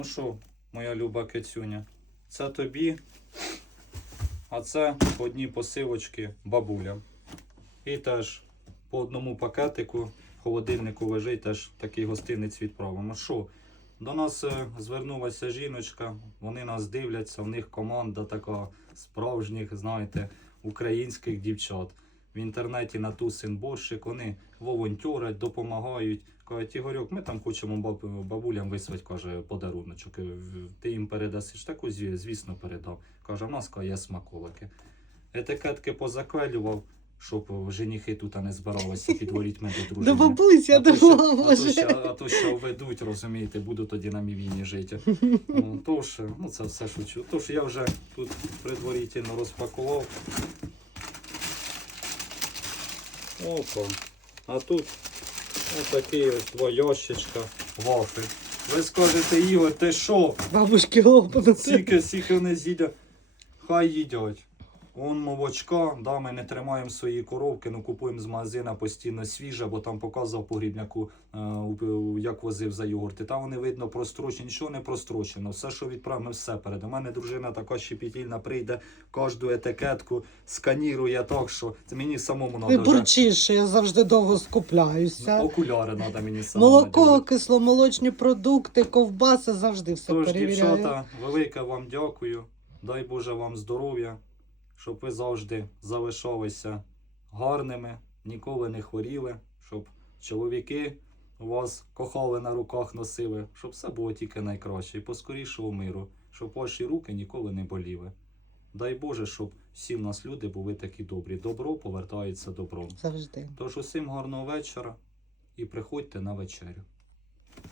Ну що, моя люба кицюня, це тобі, а це по одній посилочки бабулям. І теж по одному пакетику холодильнику лежить теж такий гостинець відправимо. Що? До нас е, звернулася жіночка, вони нас дивляться, в них команда така справжніх, знаєте, українських дівчат. В інтернеті на борщик, вони волонтерять, допомагають. Кажуть, Ігорьок, ми там хочемо баб- бабулям вислати, каже, подаруночок. Е, Ти їм передасиш таку, звісно, передав. Каже, в нас є смаколики. Етикетки позаклеював, щоб женихи тут не збиралися під ворітьми до дружини. До я А то ще- а то що ведуть, розумієте, буду тоді на мівіні жити. Ну, Тож, ну це все шучу. Тож я вже тут предварительно розпакував. Опа. А тут отакий ось два ящичка вафель. Ви скажете, Ігор, ти що? Бабушки лопнути. Сіки, сіки не з'їдять. Хай їдять. Он молочка, да, ми не тримаємо свої коровки, ну купуємо з магазина постійно свіже, бо там показував погрібняку, е, як возив за йогурти. Там вони видно прострочені, нічого не прострочено. Все, що відправимо, ми все перед. У мене дружина така щепетільна прийде, кожну етикетку сканірує так, що це мені самому треба. бурчиш, я завжди довго скупляюся. Окуляри треба мені самому. Молоко, кисломолочні продукти, ковбаси завжди все Тож, перевіряю. дівчата, велике вам дякую. Дай Боже вам здоров'я, щоб ви завжди залишалися гарними, ніколи не хворіли, щоб чоловіки вас кохали на руках носили, щоб все було тільки найкраще і поскорішого миру, щоб ваші руки ніколи не боліли. Дай Боже, щоб всі в нас люди були такі добрі. Добро повертається добром. Завжди. Тож усім гарного вечора і приходьте на вечерю.